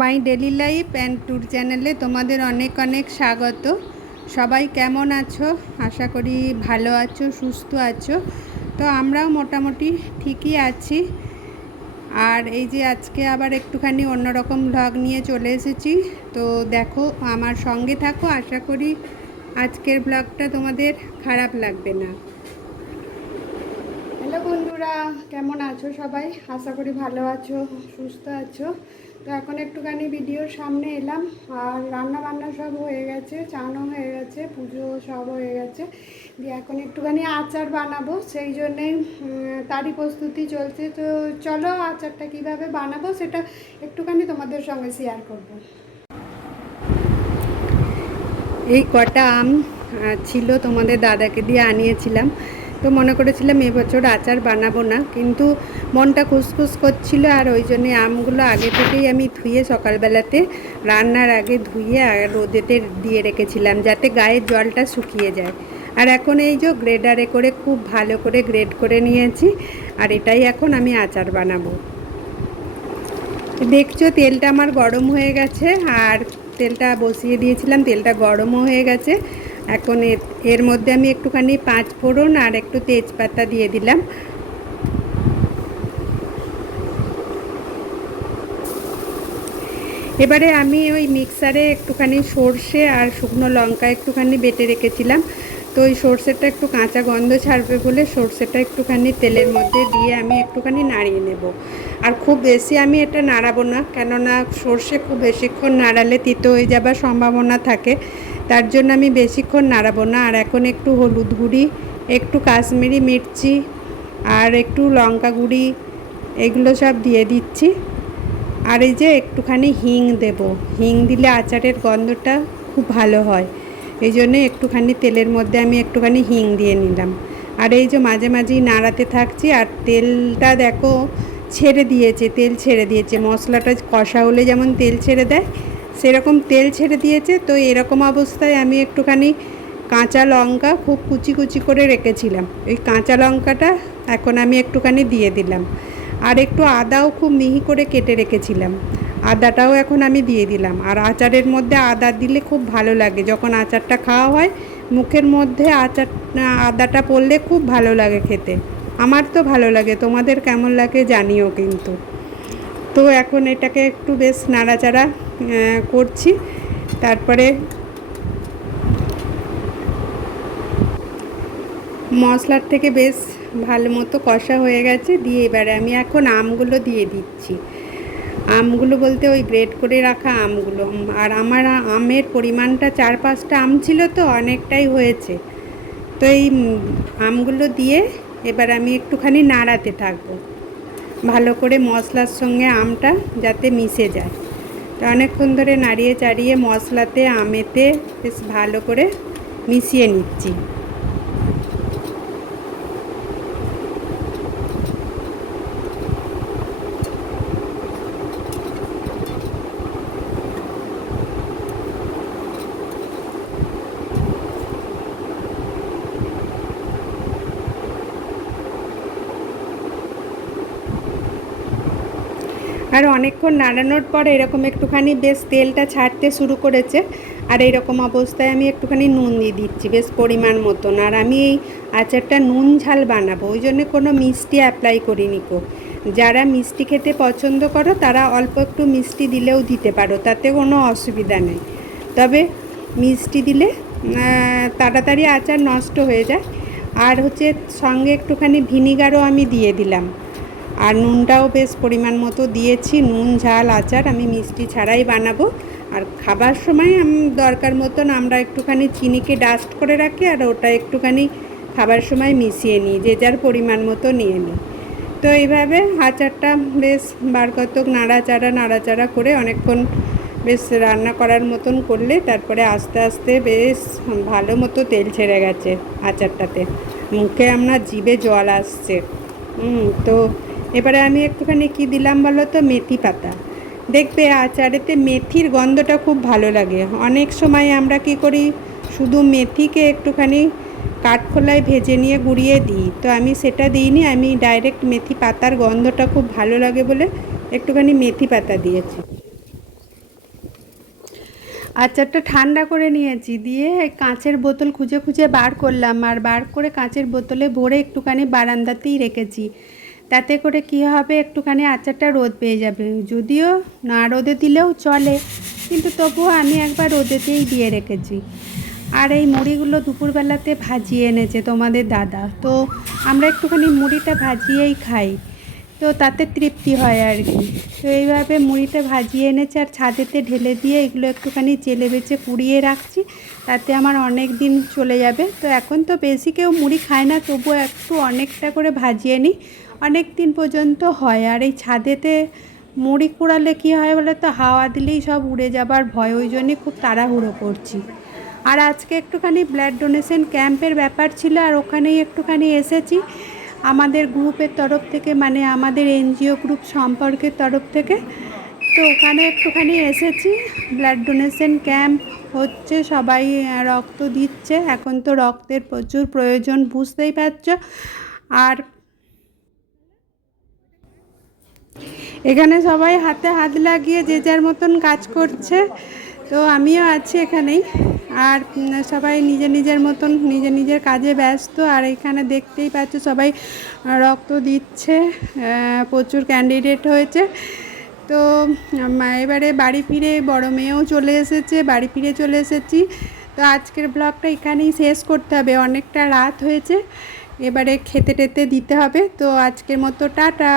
My daily life and tour চ্যানেলে তোমাদের অনেক অনেক স্বাগত। সবাই কেমন আছো? আশা করি ভালো আছো, সুস্থ আছো। তো আমরাও মোটামুটি ঠিকই আছি। আর এই যে আজকে আবার একটুখানি অন্যরকম ভ্লগ নিয়ে চলে এসেছি। তো দেখো, আমার সঙ্গে থাকো, আশা করি আজকের ভ্লগটা তোমাদের খারাপ লাগবে না। হ্যালো বন্ধুরা, কেমন আছো সবাই? আশা করি ভালো আছো, সুস্থ আছো। তো এখন একটুখানি ভিডিওর সামনে এলাম। আর রান্না বান্না সব হয়ে গেছে, চানও হয়ে গেছে, পুজো সব হয়ে গেছে। দিয়ে এখন একটুখানি আচার বানাবো, সেই জন্যেই তারই প্রস্তুতি চলছে। তো চলো, আচারটা কিভাবে বানাবো সেটা একটুখানি তোমাদের সঙ্গে শেয়ার করব। এই কটা আম ছিল, তোমাদের দাদাকে দিয়ে আনিয়েছিলাম। তো মনে করেছিলাম এবছর আচার বানাবো না, কিন্তু মনটা খুসখুস করছিল। আর ওই জন্যে আমগুলো আগে থেকেই আমি ধুয়ে সকালবেলাতে রান্নার আগে ধুয়ে রোদেতে দিয়ে রেখেছিলাম, যাতে গায়ের জলটা শুকিয়ে যায়। আর এখন এই যে গ্রেডারে করে খুব ভালো করে গ্রেড করে নিয়েছি। আর এটাই এখন আমি আচার বানাবো। দেখছো, তেলটা আমার গরম হয়ে গেছে। আর তেলটা বসিয়ে দিয়েছিলাম, তেলটা গরমও হয়ে গেছে। এখন এর মধ্যে আমি একটুখানি 5 ফোড়ন আর একটু তেজপাতা দিয়ে দিলাম। এবারে আমি ওই মিক্সারে একটুখানি সর্ষে আর শুকনো লঙ্কা একটুখানি বেটে রেখেছিলাম। তো ওই সর্ষেটা একটু কাঁচা গন্ধ ছাড়বে বলে সর্ষেটা একটুখানি তেলের মধ্যে দিয়ে আমি একটুখানি নাড়িয়ে নেব। আর খুব বেশি আমি এটা নাড়াবো না, কেননা সর্ষে খুব বেশিক্ষণ নাড়ালে তিতো হয়ে যাবার সম্ভাবনা থাকে। তার জন্য আমি বেশিক্ষণ নাড়াবো না। আর এখন একটু হলুদ গুঁড়ি, একটু কাশ্মীরি মির্চি আর একটু লঙ্কা গুঁড়ি, এগুলো সব দিয়ে দিচ্ছি। আর এই যে একটুখানি হিং দেব, হিং দিলে আচারের গন্ধটা খুব ভালো হয়। এই জন্যে একটুখানি তেলের মধ্যে আমি একটুখানি হিং দিয়ে নিলাম। আর এই যে মাঝে মাঝেই নাড়াতে থাকছি। আর তেলটা দেখো ছেড়ে দিয়েছে, তেল ছেড়ে দিয়েছে। মশলাটা কষা হলে যেমন তেল ছেড়ে দেয়, সেরকম তেল ছেড়ে দিয়েছে। তো এরকম অবস্থায় আমি একটুখানি কাঁচা লঙ্কা খুব কুচি কুচি করে রেখেছিলাম, এই কাঁচা লঙ্কাটা এখন আমি একটুখানি দিয়ে দিলাম। আর একটু আদাও খুব মিহি করে কেটে রেখেছিলাম, আদাটাও এখন আমি দিয়ে দিলাম। আর আচারের মধ্যে আদা দিলে খুব ভালো লাগে, যখন আচারটা খাওয়া হয় মুখের মধ্যে আদাটা পড়লে খুব ভালো লাগে খেতে। আমার তো ভালো লাগে, তোমাদের কেমন লাগে জানিও কিন্তু। তো এখন এটাকে একটু বেশ নাড়াচাড়া করছি। তারপরে মশলার থেকে বেশ ভালো মতো কষা হয়ে গেছে। দিয়ে এবারে আমি এখন আমগুলো দিয়ে দিচ্ছি। আমগুলো বলতে ওই গ্রেড করে রাখা আমগুলো। আর আমার আমের পরিমাণটা 4-5টা আম ছিল, তো অনেকটাই হয়েছে। তো এই আমগুলো দিয়ে এবার আমি একটুখানি নাড়াতে থাকবো, ভালো করে মশলার সঙ্গে আমটা যাতে মিশে যায়। তো অনেকক্ষণ ধরে নাড়িয়ে চাড়িয়ে মশলাতে আমেতে বেশ ভালো করে মিশিয়ে নিচ্ছি। আর অনেকক্ষণ নাড়ানোর পর এরকম একটুখানি বেশ তেলটা ছাড়তে শুরু করেছে। আর এইরকম অবস্থায় আমি একটুখানি নুন দিয়ে দিচ্ছি বেশ পরিমাণ মতন। আর আমি এই আচারটা নুন ঝাল বানাবো, ওই জন্য কোনো মিষ্টি অ্যাপ্লাই করিনি কো। যারা মিষ্টি খেতে পছন্দ করো তারা অল্প একটু মিষ্টি দিলেও দিতে পারো, তাতে কোনো অসুবিধা নেই। তবে মিষ্টি দিলে তাড়াতাড়ি আচার নষ্ট হয়ে যায়। আর হচ্ছে সঙ্গে একটুখানি ভিনিগারও আমি দিয়ে দিলাম। আর নুনটাও বেশ পরিমাণ মতো দিয়েছি। নুন ঝাল আচার আমি মিষ্টি ছাড়াই বানাবো। আর খাবার সময় দরকার মতন আমরা একটুখানি চিনিকে ডাস্ট করে রাখি, আর ওটা একটুখানি খাবার সময় মিশিয়ে নিই, যে যার পরিমাণ মতো নিয়ে নিই। তো এইভাবে আচারটা বেশ বার কতক নাড়াচাড়া করে অনেকক্ষণ বেশ রান্না করার মতন করলে তারপরে আস্তে আস্তে বেশ ভালো মতো তেল ছেড়ে গেছে আচারটাতে। মুখে আমরা জিভে জল আসছে। তো এবারে আমি একটুখানি কি দিলাম বলো তো, মেথি পাতা। দেখবে আচারেতে মেথির গন্ধটা খুব ভালো লাগে। অনেক সময় আমরা কি করি, শুধু মেথিকে একটুখানি কাঠখোলায় ভেজে নিয়ে গুঁড়িয়ে দিই। তো আমি সেটা দিইনি, আমি ডাইরেক্ট মেথি পাতার গন্ধটা খুব ভালো লাগে বলে একটুখানি মেথি পাতা দিয়েছি। আচারটা ঠান্ডা করে নিয়েছি, দিয়ে কাঁচের বোতল খুঁজে খুঁজে বার করলাম, আর বার করে কাঁচের বোতলে ভরে একটুখানি বারান্দাতেই রেখেছি। তাতে করে কী হবে, একটুখানি আচারটা রোদ পেয়ে যাবে। যদিও না রোদে দিলেও চলে, কিন্তু তবুও আমি একবার রোদেতেই দিয়ে রেখেছি। আর এই মুড়িগুলো দুপুরবেলাতে ভাজিয়ে এনেছে তোমাদের দাদা, তো আমরা একটুখানি মুড়িটা ভাজিয়েই খাই, তো তাতে তৃপ্তি হয় আর কি। তো এইভাবে মুড়িটা ভাজিয়ে এনেছে আর ছাদেতে ঢেলে দিয়ে এগুলো একটুখানি চেলে বেচে কুড়িয়ে রাখছি, তাতে আমার অনেক দিন চলে যাবে। তো এখন তো বেশি কেউ মুড়ি খায় না, তবুও একটু অনেকটা করে ভাজিয়ে নিই, অনেক দিন পর্যন্ত হয়। আর এই ছাদেতে মুড়ি কুড়ালে কী হয় বলে তো, হাওয়া দিলেই সব উড়ে যাবার ভয়, ওই জন্যই খুব তাড়াহুড়ো করছি। আর আজকে একটুখানি ব্লাড ডোনেশন ক্যাম্পের ব্যাপার ছিল, আর ওখানেই একটুখানি এসেছি আমাদের গ্রুপের তরফ থেকে, মানে আমাদের এনজিও গ্রুপ সম্পর্কের তরফ থেকে। তো ওখানে একটুখানি এসেছি, ব্লাড ডোনেশন ক্যাম্প হচ্ছে, সবাই রক্ত দিচ্ছে। এখন তো রক্তের প্রচুর প্রয়োজন, বুঝতেই পারছো। আর এখানে সবাই হাতে হাত লাগিয়ে যে যার মতন কাজ করছে, তো আমিও আছি এখানেই। আর সবাই নিজের নিজের মতন নিজের নিজের কাজে ব্যস্ত। আর এখানে দেখতেই পাচ্ছ সবাই রক্ত দিচ্ছে, প্রচুর ক্যান্ডিডেট হয়েছে। তো এবারে বাড়ি ফিরে, বড় মেয়েও চলে এসেছে, বাড়ি ফিরে চলে এসেছি। তো আজকের ব্লগটা এখানেই শেষ করতে হবে, অনেকটা রাত হয়েছে, এবারে খেতে টেতে দিতে হবে। তো আজকের মতো টাটা।